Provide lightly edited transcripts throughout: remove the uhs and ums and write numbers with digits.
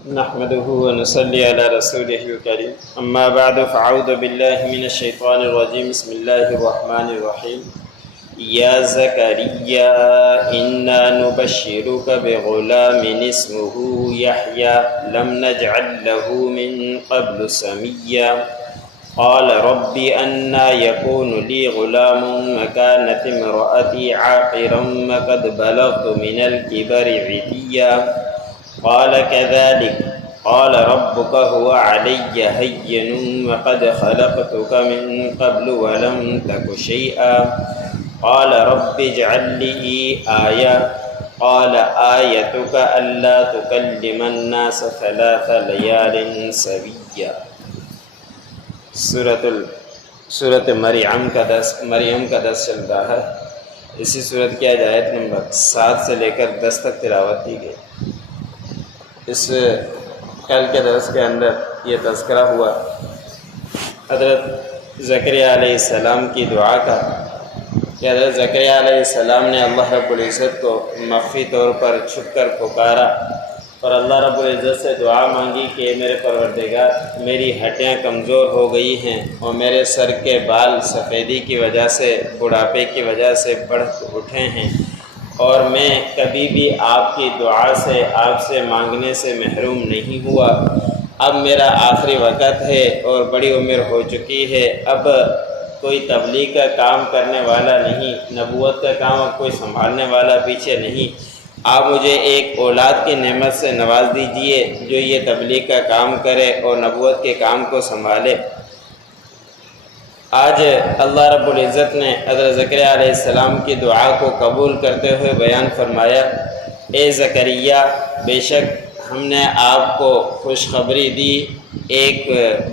نحمده ونصلي على رسوله الكريم اما بعد فاعوذ بالله من الشيطان الرجيم بسم الله الرحمن الرحيم يا زكريا إنا نبشرك بغلام اسمه يحيى لم نجعل له من قبل سميا قال رب أنى يكون لي غلام وكانت امرأتي عاقرا وقد بلغت من الكبر عتيا قال كذلك قال ربك هو علي هين وقد خلقتك من قبل ولم تك شيئا قال رب اجعل لي آية قال آيتك ألا تكلم الناس 3 ليال سويا۔ سورۃ مریم کا درس چل رہا ہے۔ اسی سورت کی آیت نمبر 7 سے لے کر 10 تک تلاوت کی گئی۔ اس کل کے درس کے اندر یہ تذکرہ ہوا حضرت زکریا علیہ السلام کی دعا کا کہ حضرت زکریا علیہ السلام نے اللہ رب العزت کو مخفی طور پر چھپ کر پکارا اور اللہ رب العزت سے دعا مانگی کہ میرے پروردگار میری ہڈیاں کمزور ہو گئی ہیں اور میرے سر کے بال سفیدی کی وجہ سے بڑھاپے کی وجہ سے بڑھ اٹھے ہیں اور میں کبھی بھی آپ کی دعا سے آپ سے مانگنے سے محروم نہیں ہوا۔ اب میرا آخری وقت ہے اور بڑی عمر ہو چکی ہے، اب کوئی تبلیغ کا کام کرنے والا نہیں، نبوت کا کام اب کوئی سنبھالنے والا پیچھے نہیں۔ آپ مجھے ایک اولاد کی نعمت سے نواز دیجئے جو یہ تبلیغ کا کام کرے اور نبوت کے کام کو سنبھالے۔ آج اللہ رب العزت نے حضرت زکریا علیہ السلام کی دعا کو قبول کرتے ہوئے بیان فرمایا، اے زکریا، بے شک ہم نے آپ کو خوشخبری دی ایک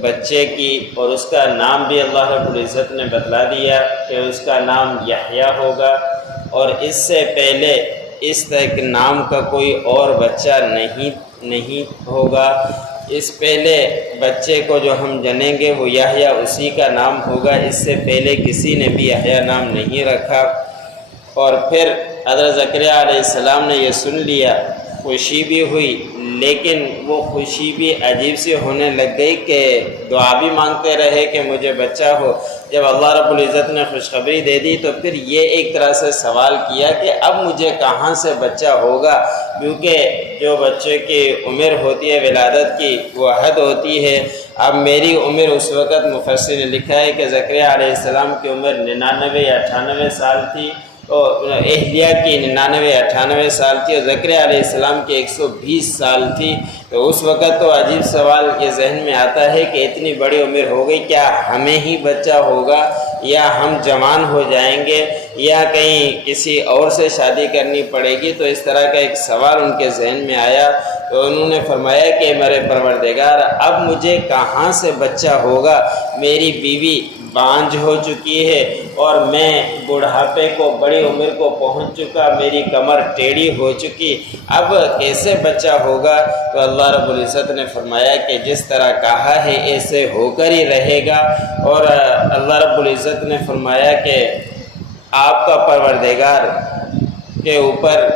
بچے کی، اور اس کا نام بھی اللہ رب العزت نے بتلا دیا کہ اس کا نام یحییٰ ہوگا، اور اس سے پہلے اس تک نام کا کوئی اور بچہ نہیں ہوگا۔ اس پہلے بچے کو جو ہم جنیں گے وہ یحییٰ اسی کا نام ہوگا، اس سے پہلے کسی نے بھی یحییٰ نام نہیں رکھا۔ اور پھر حضرت زکریا علیہ السلام نے یہ سن لیا، خوشی بھی ہوئی، لیکن وہ خوشی بھی عجیب سی ہونے لگ گئی کہ دعا بھی مانگتے رہے کہ مجھے بچہ ہو۔ جب اللہ رب العزت نے خوشخبری دے دی تو پھر یہ ایک طرح سے سوال کیا کہ اب مجھے کہاں سے بچہ ہوگا، کیونکہ جو بچے کی عمر ہوتی ہے ولادت کی وہ حد ہوتی ہے۔ اب میری عمر اس وقت مفسر نے لکھا ہے کہ زکریا علیہ السلام کی عمر 99 یا 98 سال تھی، اور اہلیہ کی 99 98 سال تھی، اور زکریا علیہ السلام کی 120 سال تھی۔ تو اس وقت تو عجیب سوال یہ ذہن میں آتا ہے کہ اتنی بڑی عمر ہو گئی، کیا ہمیں ہی بچہ ہوگا یا ہم جوان ہو جائیں گے یا کہیں کسی اور سے شادی کرنی پڑے گی؟ تو اس طرح کا ایک سوال ان کے ذہن میں آیا، تو انہوں نے فرمایا کہ میرے پروردگار اب مجھے کہاں سے بچہ ہوگا، میری بیوی بانجھ ہو چکی ہے اور میں بڑھاپے کو بڑی عمر کو پہنچ چکا، میری کمر ٹیڑھی ہو چکی، اب کیسے بچہ ہوگا؟ تو اللہ رب العزت نے فرمایا کہ جس طرح کہا ہے ایسے ہو کر ہی رہے گا۔ اور اللہ رب العزت نے فرمایا کہ آپ کا پروردگار کے اوپر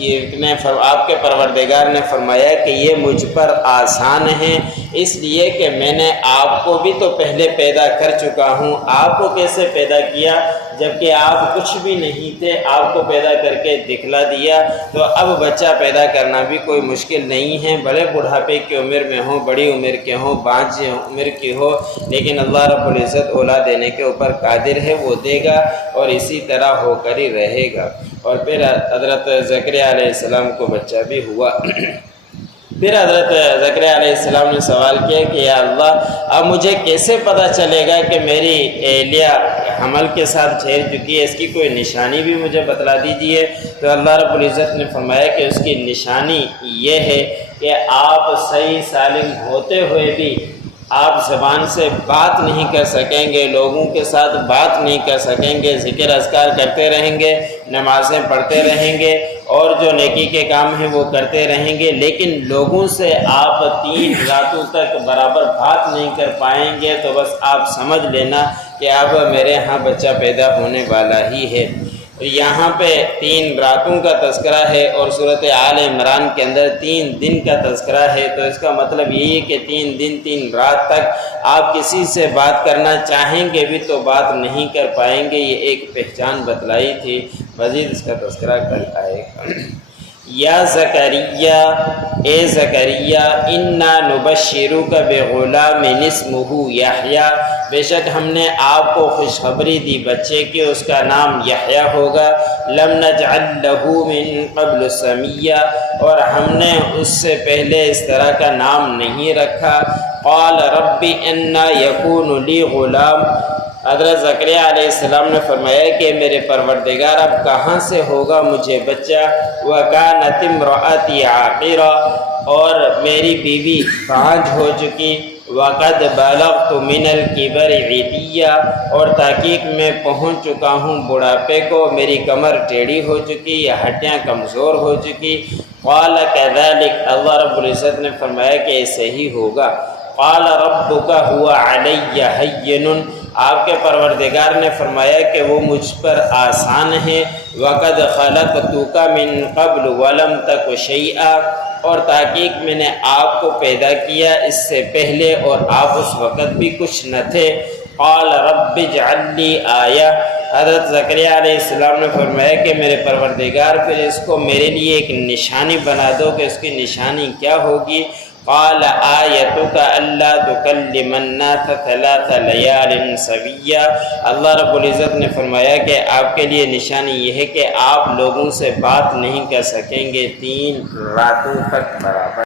آپ کے پروردگار نے فرمایا کہ یہ مجھ پر آسان ہے، اس لیے کہ میں نے آپ کو بھی تو پہلے پیدا کر چکا ہوں۔ آپ کو کیسے پیدا کیا جبکہ آپ کچھ بھی نہیں تھے، آپ کو پیدا کر کے دکھلا دیا۔ تو اب بچہ پیدا کرنا بھی کوئی مشکل نہیں ہے، بھلے بڑھاپے کی عمر میں ہو، بڑی عمر کے ہوں، بانجھ عمر کی ہو، لیکن اللہ رب العزت اولاد دینے کے اوپر قادر ہے، وہ دے گا اور اسی طرح ہو کر ہی رہے گا۔ اور پھر حضرت زکریا علیہ السلام کو بچہ بھی ہوا۔ پھر حضرت زکریا علیہ السلام نے سوال کیا کہ یا اللہ اب مجھے کیسے پتہ چلے گا کہ میری اہلیہ حمل کے ساتھ ٹھہر چکی ہے، اس کی کوئی نشانی بھی مجھے بتلا دیجئے۔ تو اللہ رب العزت نے فرمایا کہ اس کی نشانی یہ ہے کہ آپ صحیح سالم ہوتے ہوئے بھی آپ زبان سے بات نہیں کر سکیں گے، لوگوں کے ساتھ بات نہیں کر سکیں گے، ذکر اذکار کرتے رہیں گے، نمازیں پڑھتے رہیں گے اور جو نیکی کے کام ہیں وہ کرتے رہیں گے، لیکن لوگوں سے آپ 3 راتوں تک برابر بات نہیں کر پائیں گے۔ تو بس آپ سمجھ لینا کہ اب میرے ہاں بچہ پیدا ہونے والا ہی ہے۔ یہاں پہ 3 راتوں کا تذکرہ ہے اور صورت آل عمران کے اندر 3 دن کا تذکرہ ہے، تو اس کا مطلب یہی ہے کہ 3 دن 3 رات تک آپ کسی سے بات کرنا چاہیں گے بھی تو بات نہیں کر پائیں گے۔ یہ ایک پہچان بتلائی تھی، مزید اس کا تذکرہ کل آئے گا۔ یا زکریا، اے زکریا، انا نبشرک بغلام اسمہ یحییٰ، بے شک ہم نے آپ کو خوشخبری دی بچے کی، اس کا نام یحییٰ ہوگا۔ لم نجعل لہ من قبل سمیہ، اور ہم نے اس سے پہلے اس طرح کا نام نہیں رکھا۔ قال رب انا یکون لی غلام، حضرت زکریا علیہ السلام نے فرمایا کہ میرے پروردگار اب کہاں سے ہوگا مجھے بچہ، وَكَانَتِ امْرَأَتِي عَاقِرًا، اور میری بیوی بانجھ ہو چکی، وَقَدْ بَلَغْتُ مِنَ الْكِبَرِ عِتِيًّا، اور تحقیق میں پہنچ چکا ہوں بڑھاپے کو، میری کمر ٹیڑھی ہو چکی یا ہڈیاں کمزور ہو چکی۔ قال كذلك، اللہ رب العزت نے فرمایا کہ ایسے ہی ہوگا۔ قال ربک هو علی ہین، آپ کے پروردگار نے فرمایا کہ وہ مجھ پر آسان ہے۔ وقد خلقتک من قبل ولم تک شیئا، اور تحقیق میں نے آپ کو پیدا کیا اس سے پہلے اور آپ اس وقت بھی کچھ نہ تھے۔ قال رب اجعل لی آیہ، حضرت زکریا علیہ السلام نے فرمایا کہ میرے پروردگار پھر اس کو میرے لیے ایک نشانی بنا دو، کہ اس کی نشانی کیا ہوگی۔ قال آیتک الا تکلم الناس 3 لیال سویا، اللہ رب العزت نے فرمایا کہ آپ کے لیے نشانی یہ ہے کہ آپ لوگوں سے بات نہیں کر سکیں گے 3 راتوں تک برابر۔